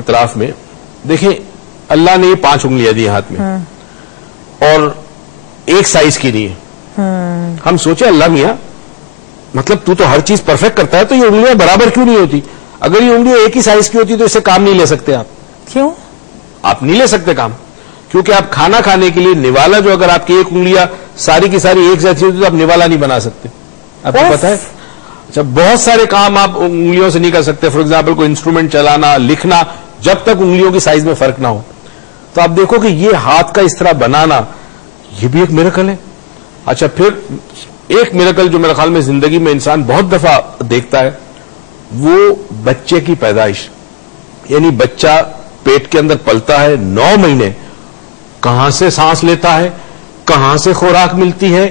اطراف میں. دیکھیں اللہ نے یہ 5 انگلیاں دی ہاتھ میں اور ایک سائز کی دی ہے. ہم سوچیں اللہ میاں مطلب تو ہر چیز پرفیکٹ کرتا ہے تو یہ انگلیاں برابر کیوں نہیں ہوتی؟ اگر یہ انگلیاں ایک ہی سائز کی ہوتی تو اس سے کام نہیں لے سکتے آپ. کیوں آپ نہیں لے سکتے کام؟ کیونکہ آپ کھانا کھانے کے لیے نوالا جو اگر آپ کی ایک انگلیاں ساری کی ساری ایک جیسی ہوتی تو آپ نوالا نہیں بنا سکتے. آپ کو پتا ہے اچھا بہت سارے کام آپ انگلیوں سے نہیں کر سکتے. فار ایگزامپل کوئی انسٹرومنٹ چلانا لکھنا جب تک انگلیوں کی سائز میں فرق نہ ہو. تو آپ دیکھو کہ یہ ہاتھ کا اس طرح بنانا یہ بھی ایک میریکل ہے. اچھا پھر ایک میریکل جو میرے خیال میں زندگی میں انسان بہت دفعہ دیکھتا ہے وہ بچے کی پیدائش. یعنی بچہ پیٹ کے اندر پلتا ہے 9 مہینے کہاں سے سانس لیتا ہے کہاں سے خوراک ملتی ہے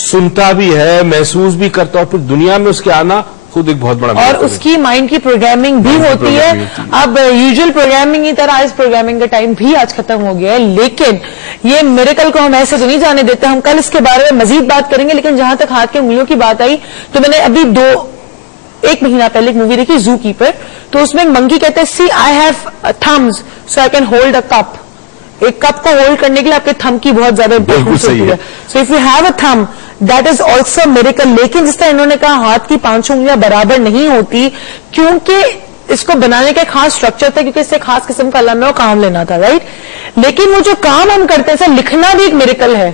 سنتا بھی ہے محسوس بھی کرتا اور پھر دنیا میں اس کے آنا خود ایک بہت بڑا اور اس کی مائنڈ کی پروگرامنگ بھی ہوتی ہے. اب یوزل پروگرامنگ کی طرح اس پروگرامنگ کا ٹائم بھی آج ختم ہو گیا ہے لیکن یہ میریکل کو ہم ایسے تو نہیں جانے دیتے. ہم کل اس کے بارے میں مزید بات کریں گے لیکن جہاں تک ہاتھ کی انگلیوں کی بات آئی تو میں نے ابھی 1 مہینہ پہلے ایک مووی دیکھی زو کیپر. تو اس میں ایک منکی کہتے ہیں see I have thumbs so I can hold a cup. ایک کپ کو ہولڈ کرنے کے لیے آپ کے تھم کی بہت زیادہ امپورٹنس ہوتی ہے. So if you have a thumb that is also miracle. لیکن جس طرح انہوں نے کہا ہاتھ کی 5 انگلیاں برابر نہیں ہوتی کیونکہ اس کو بنانے کا ایک خاص اسٹرکچر تھا کیونکہ اس سے خاص قسم کا اللہ میں وہ کام لینا تھا رائٹ. لیکن وہ جو کام ہم کرتے ہیں سر لکھنا بھی ایک میریکل ہے.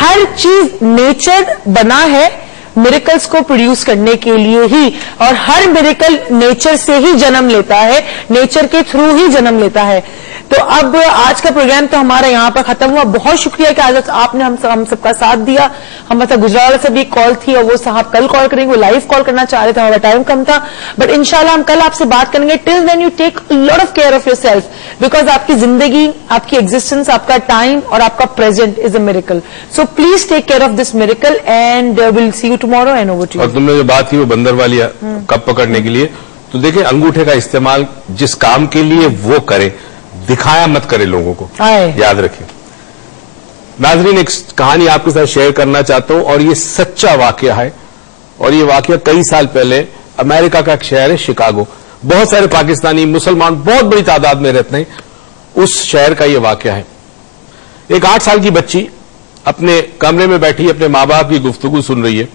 ہر چیز نیچر بنا ہے میریکلز کو پروڈیوس کرنے کے لیے ہی اور ہر میریکل نیچر سے ہی جنم لیتا ہے نیچر کے تھرو ہی جنم لیتا ہے. تو اب آج کا پروگرام تو ہمارا یہاں پر ختم ہوا. بہت شکریہ کہ آج آپ نے ہم سب کا ساتھ دیا. ہم گجرات سے بھی کال تھی اور وہ صاحب کل کال کریں گے وہ لائیو کال کرنا چاہ رہے تھے ہمارا ٹائم کم تھا بٹ انشاءاللہ ہم کل آپ سے بات کریں گے. Till then you take lot of care of yourself because آپ کی زندگی آپ کی ایگزسٹنس آپ کا ٹائم اور آپ کا present is a miracle. So please take care of this miracle and will see you tomorrow and over to you. اور تم نے جو بات کی وہ بندر والی کپ پکڑنے کے لیے تو دیکھیں انگوٹھے کا استعمال جس کام کے لیے وہ کرے دکھایا مت کرے لوگوں کو یاد رکھیں. ناظرین ایک کہانی آپ کے ساتھ شیئر کرنا چاہتا ہوں اور یہ سچا واقعہ ہے اور یہ واقعہ کئی سال پہلے امریکہ کا ایک شہر ہے شکاگو. بہت سارے پاکستانی مسلمان بہت بڑی تعداد میں رہتے ہیں. اس شہر کا یہ واقعہ ہے. ایک 8 سال کی بچی اپنے کمرے میں بیٹھی اپنے ماں باپ کی گفتگو سن رہی ہے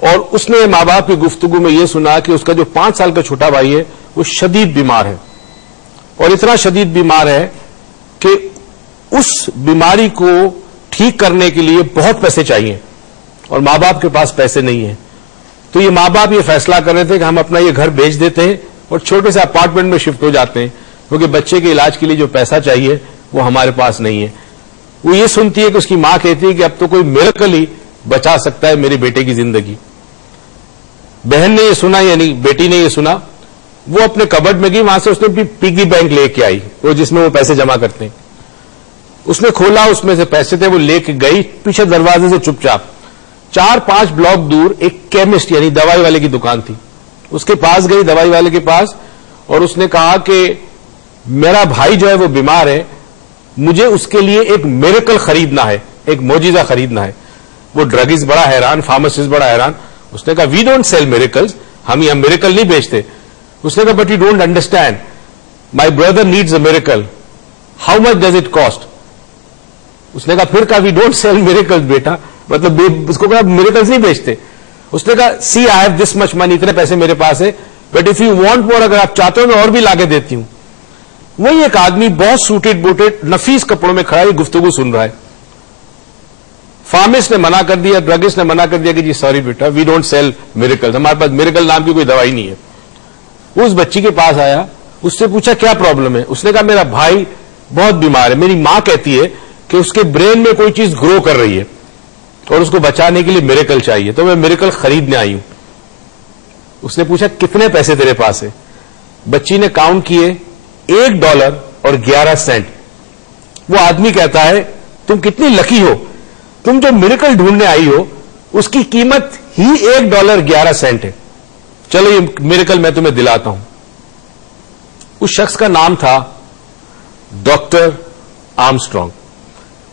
اور اس نے ماں باپ کی گفتگو میں یہ سنا کہ اس کا جو 5 سال کا چھوٹا بھائی ہے وہ شدید بیمار ہے اور اتنا شدید بیمار ہے کہ اس بیماری کو ٹھیک کرنے کے لیے بہت پیسے چاہیے اور ماں باپ کے پاس پیسے نہیں ہیں. تو یہ ماں باپ یہ فیصلہ کر رہے تھے کہ ہم اپنا یہ گھر بیچ دیتے ہیں اور چھوٹے سے اپارٹمنٹ میں شفٹ ہو جاتے ہیں کیونکہ بچے کے علاج کے لیے جو پیسہ چاہیے وہ ہمارے پاس نہیں ہے. وہ یہ سنتی ہے کہ اس کی ماں کہتی ہے کہ اب تو کوئی میریکل ہی بچا سکتا ہے میرے بیٹے کی زندگی. بہن نے یہ سنا یعنی بیٹی نے یہ سنا وہ اپنے کبڈ میں گئی وہاں سے اس نے پیگی بینک لے کے آئی وہ جس میں وہ پیسے جمع کرتے ہیں. اس نے کھولا اس میں سے پیسے تھے وہ لے کے گئی پیچھے دروازے سے چپ چاپ 4-5 بلاک دور ایک کیمسٹ یعنی دوائی والے کی دکان تھی. اس کے پاس گئی دوائی والے کے پاس اور اس نے کہا کہ میرا بھائی جو ہے وہ بیمار ہے مجھے اس کے لیے ایک میریکل خریدنا ہے ایک معجزہ خریدنا ہے. وہ ڈرگز بڑا حیران فارماسسٹ بڑا حیران. اس نے کہا وی ڈونٹ سیل میریکلز ہم یہ میریکل نہیں بیچتے. اس نے کہا but you don't understand my brother needs a miracle how much does it cost. اس نے کہا پھر کہا وی ڈونٹ سیل میریکل بیٹا مطلب اس کو کہا میریکلز نہیں بیچتے. اس نے کہا سی آئی ہیو دس مچ منی اتنے پیسے میرے پاس ہے but if you want more اگر آپ چاہتے ہو میں اور بھی لا کے دیتی ہوں. وہی ایک آدمی بہت سوٹیڈ بوٹیڈ نفیس کپڑوں میں کھڑا ہے گفتگو سن رہا ہے. فارمسٹ نے منع کر دیا ڈرگسٹ نے منع کر دیا کہ جی سوری بیٹا وی ڈونٹ سیل میریکل ہمارے پاس میریکل نام کی کوئی دوائی نہیں ہے. وہ اس بچی کے پاس آیا اس سے پوچھا کیا پرابلم ہے. اس نے کہا میرا بھائی بہت بیمار ہے میری ماں کہتی ہے کہ اس کے برین میں کوئی چیز گرو کر رہی ہے اور اس کو بچانے کے لیے میریکل چاہیے تو میں میریکل خریدنے آئی ہوں. اس نے پوچھا کتنے پیسے تیرے پاس ہے. بچی نے کاؤنٹ کیے $1 اور 11 سینٹ. وہ آدمی کہتا ہے تم کتنی لکی ہو تم جو میریکل ڈھونڈنے آئی ہو اس کی قیمت ہی $1 11 سینٹ ہے. چلو یہ میریکل میں تمہیں دلاتا ہوں. اس شخص کا نام تھا doctor Armstrong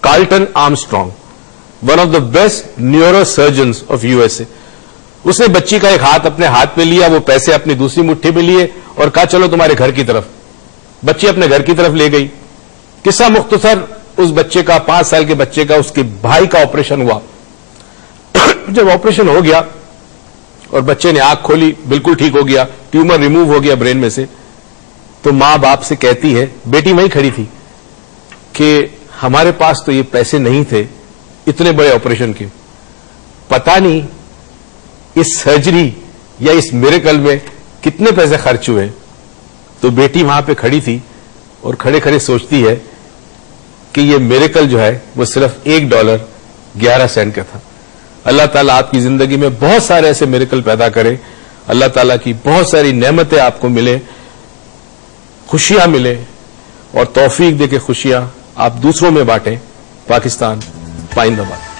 Carlton Armstrong one of the best neuro surgeons of USA. اس نے بچی کا ایک ہاتھ اپنے ہاتھ میں لیا وہ پیسے اپنی دوسری مٹھی میں لیے اور کہا چلو تمہارے گھر کی طرف. بچی اپنے گھر کی طرف لے گئی. قصہ مختصر, اس بچے کا 5 سال کے بچے کا اس کے بھائی کا آپریشن ہوا. جب آپریشن ہو گیا اور بچے نے آنکھ کھولی, بالکل ٹھیک ہو گیا, ٹیومر ریموو ہو گیا برین میں سے, تو ماں باپ سے کہتی ہے, بیٹی وہیں کھڑی تھی, کہ ہمارے پاس تو یہ پیسے نہیں تھے اتنے بڑے آپریشن کے, پتہ نہیں اس سرجری یا اس میریکل میں کتنے پیسے خرچ ہوئے. تو بیٹی وہاں پہ کھڑی تھی اور کھڑے کھڑے سوچتی ہے کہ یہ میریکل جو ہے وہ صرف $1.11 کا تھا. اللہ تعالیٰ آپ کی زندگی میں بہت سارے ایسے میریکل پیدا کرے, اللہ تعالیٰ کی بہت ساری نعمتیں آپ کو ملے, خوشیاں ملے, اور توفیق دے کے خوشیاں آپ دوسروں میں بانٹیں. پاکستان پائندہ باد.